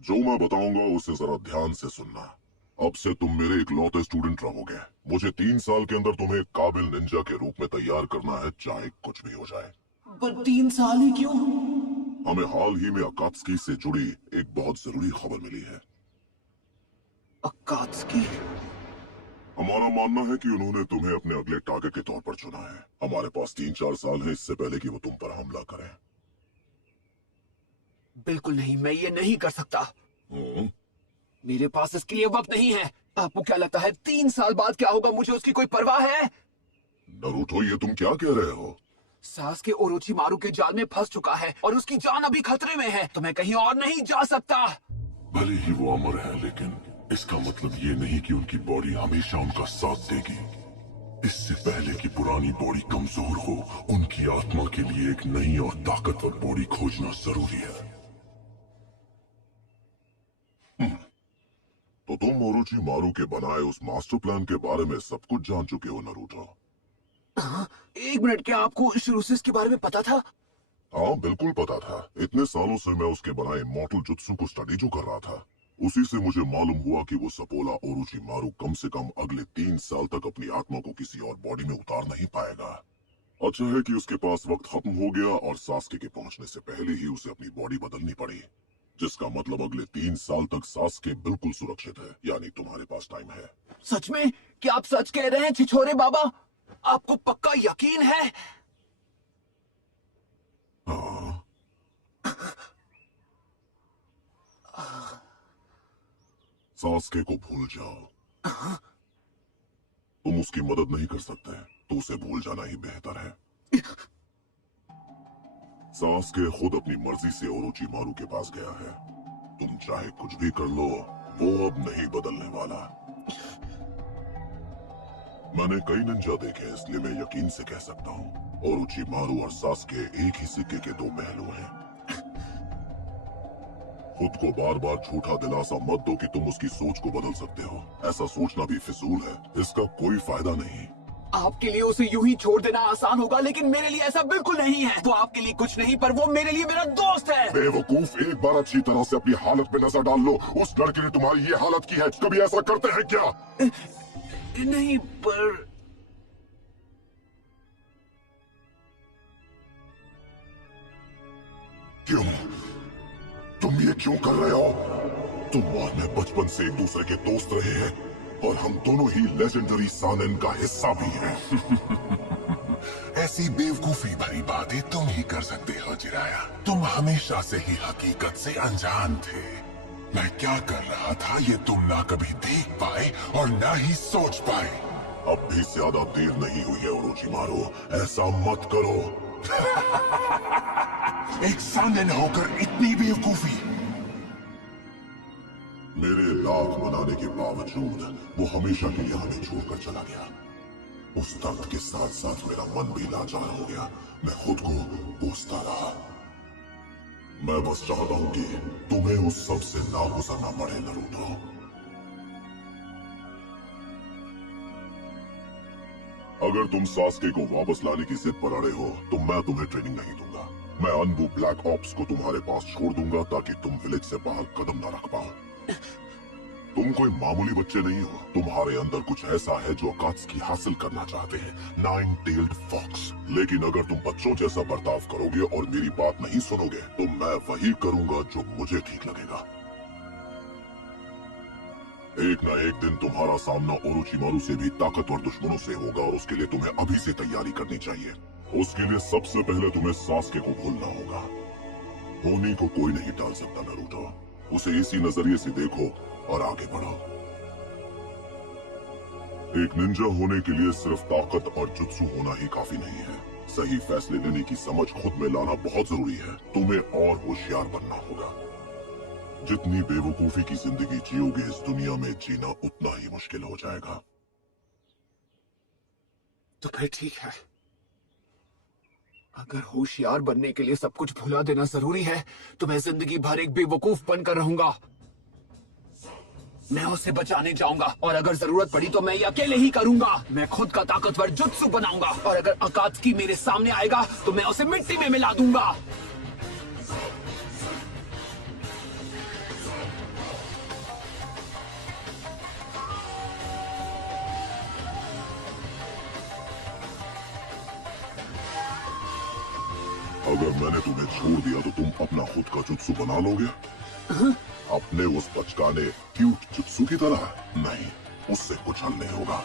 जो मैं बताऊंगा उसे जरा ध्यान से सुनना। अब से तुम मेरे इकलौते स्टूडेंट रहोगे। मुझे 3 साल के अंदर तुम्हें एक काबिल निंजा के रूप में तैयार करना है, चाहे कुछ भी हो जाए। पर 3 साल ही क्यों? हमें हाल ही में अकात्सुकी से जुड़ी एक बहुत जरूरी खबर मिली है। अकात्सुकी? हमारा मानना है कि उन्होंने तुम्हें अपने अगले टारगेट के तौर पर चुना है। हमारे पास 3-4 साल है इससे पहले कि वो तुम पर हमला करें। बिल्कुल नहीं, मैं ये नहीं कर सकता। हम्म? मेरे पास इसके लिए वक्त नहीं है। आपको क्या लगता है 3 साल बाद क्या होगा? मुझे उसकी कोई परवाह है? नरूटो, ये तुम क्या कह रहे हो? सासुके ओरोचिमारू के जाल में फंस चुका है और उसकी जान अभी खतरे में है, तो मैं कहीं और नहीं जा सकता। भले ही वो अमर है, लेकिन इसका मतलब ये नहीं कि उनकी बॉडी हमेशा उनका साथ देगी। इससे पहले कि पुरानी बॉडी कमजोर हो, उनकी आत्मा के लिए एक नई और ताकतवर बॉडी खोजना जरूरी है। तो तुम ओरोचिमारू के बनाए उस मास्टर प्लान के बारे में सब कुछ जान चुके हो नरूटो। एक मिनट, क्या आपको शुरू से इसके बारे में पता था? हाँ, बिल्कुल पता था। इतने सालों से मैं उसके बनाए इमॉर्टल जुत्सु को स्टडी जो कर रहा था, उसी से मुझे मालूम हुआ कि वो सपोला ओरोचिमारू कम से कम अगले 3 साल तक अपनी आत्मा को किसी और बॉडी में उतार नहीं पाएगा। अच्छा है कि उसके पास वक्त खत्म हो गया और सास्के के पहुंचने से पहले ही उसे अपनी बॉडी बदलनी पड़ी, जिसका मतलब अगले 3 साल तक सास्के बिल्कुल सुरक्षित है। यानी तुम्हारे पास टाइम है। सच में? क्या आप सच कह रहे हैं छिछोरे बाबा? आपको पक्का यकीन है? हाँ। सास्के को भूल जाओ। तुम उसकी मदद नहीं कर सकते, तो उसे भूल जाना ही बेहतर है। सास्के खुद अपनी मर्जी से ओरोचिमारू के पास गया है। तुम चाहे कुछ भी कर लो, वो अब नहीं बदलने वाला। मैंने कई निंजा देखे, इसलिए मैं यकीन से कह सकता हूँ ओरोचिमारू और सास्के एक ही सिक्के के 2 पहलू हैं। खुद को बार बार झूठा दिलासा मत दो कि तुम उसकी सोच को बदल सकते हो। ऐसा सोचना भी फिजूल है, इसका कोई फायदा नहीं। आपके लिए उसे यूं ही छोड़ देना आसान होगा, लेकिन मेरे लिए ऐसा बिल्कुल नहीं है। वो आपके लिए कुछ नहीं, पर वो मेरे लिए मेरा दोस्त है। बेवकूफ, एक बार अच्छी तरह से अपनी हालत पे नजर डाल लो। उस लड़के ने तुम्हारी ये हालत की है, कभी ऐसा करते हैं क्या? नहीं, पर क्यों? तुम ये क्यों कर रहे हो? तुम और मैं बचपन से एक दूसरे के दोस्त रहे हैं और हम दोनों ही लेजेंडरी सानेन का हिस्सा भी हैं। ऐसी बेवकूफी भरी बातें तुम ही कर सकते हो जिराया। तुम हमेशा से ही हकीकत से अनजान थे। मैं क्या कर रहा था ये तुम ना कभी देख पाए और ना ही सोच पाए। अब भी ज्यादा देर नहीं हुई है ओरोचिमारू, ऐसा मत करो। एक सानेन होकर इतनी बेवकूफी। मेरे लाख मनाने के बावजूद वो हमेशा के लिए हमें छोड़कर चला गया। उस दर्द के साथ साथ मेरा मन भी लाचार हो गया। मैं खुद को कोसता रहा। मैं बस चाहता हूं कि तुम्हें उस सब से ना गुजरना पड़े नरूटो। अगर तुम सास्के को वापस लाने की जिद पर अड़े हो, तो मैं तुम्हें ट्रेनिंग नहीं दूंगा। मैं अनबू ब्लैक ऑप्स को तुम्हारे पास छोड़ दूंगा ताकि तुम विलेज से बाहर कदम न रख पाओ। तुम कोई मामूली बच्चे नहीं हो। तुम्हारे अंदर कुछ ऐसा है जो अकात्सुकी हासिल करना चाहते हैं, 9-tailed फॉक्स। लेकिन अगर तुम बच्चों जैसा बर्ताव करोगे और मेरी बात नहीं सुनोगे, तो मैं वही करूंगा जो मुझे ठीक लगेगा। एक ना एक दिन तुम्हारा सामना ओरोचिमारू से भी ताकतवर दुश्मनों से होगा और उसके लिए तुम्हें अभी से तैयारी करनी चाहिए। उसके लिए सबसे पहले तुम्हें सास्के को भूलना होगा। होनी को कोई नहीं टाल सकता नरूटो। उसे इसी नजरिए से देखो और आगे बढ़ो। एक निंजा होने के लिए सिर्फ ताकत और जुत्सु होना ही काफी नहीं है। सही फैसले लेने की समझ खुद में लाना बहुत जरूरी है। तुम्हें और होशियार बनना होगा। जितनी बेवकूफी की जिंदगी जियोगे, इस दुनिया में जीना उतना ही मुश्किल हो जाएगा। तो फिर ठीक है। अगर होशियार बनने के लिए सब कुछ भुला देना जरूरी है, तो मैं जिंदगी भर एक बेवकूफ बनकर रहूंगा। मैं उसे बचाने जाऊंगा और अगर जरूरत पड़ी तो मैं ये अकेले ही करूंगा। मैं खुद का ताकतवर जुत्सु बनाऊंगा और अगर अकात्सुकी मेरे सामने आएगा तो मैं उसे मिट्टी में मिला दूंगा। अगर मैंने तुम्हें छोड़ दिया तो तुम अपना खुद का जुत्सु बना लोगे? अपने उस बचकाने क्यूट जुत्सु की तरह? नहीं, उससे कुछ हल नहीं होगा।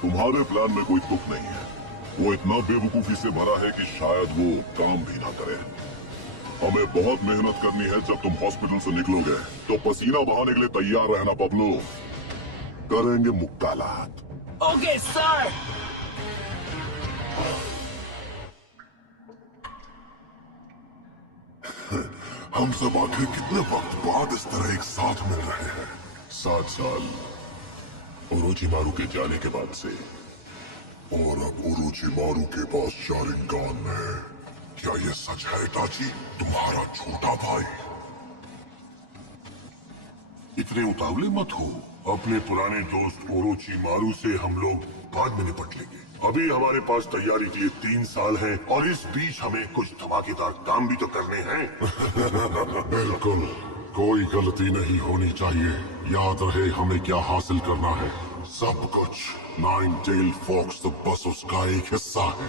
तुम्हारे प्लान में कोई तुक नहीं है। वो इतना बेवकूफी से भरा है कि शायद वो काम भी ना करे। हमें बहुत मेहनत करनी है। जब तुम हॉस्पिटल से निकलोगे तो पसीना बहाने के लिए तैयार रहना बबलू। करेंगे मुक्कालात। Okay sir. हम सब आखिर कितने वक्त बाद इस तरह एक साथ मिल रहे हैं? 7 साल ओरोचिमारू के जाने के बाद से। और अब ओरोचिमारू के पास शारिंगान है। क्या ये सच है इटाची, तुम्हारा छोटा भाई? इतने उतावले मत हो। अपने पुराने दोस्त ओरोचिमारू से हम लोग बाद में निपट लेंगे। अभी हमारे पास तैयारी के लिए 3 साल हैं और इस बीच हमें कुछ धमाकेदार काम भी तो करने हैं। बिल्कुल, कोई गलती नहीं होनी चाहिए। याद रहे हमें क्या हासिल करना है। सब कुछ नाइन टेल फॉक्स तो बस उसका एक हिस्सा है।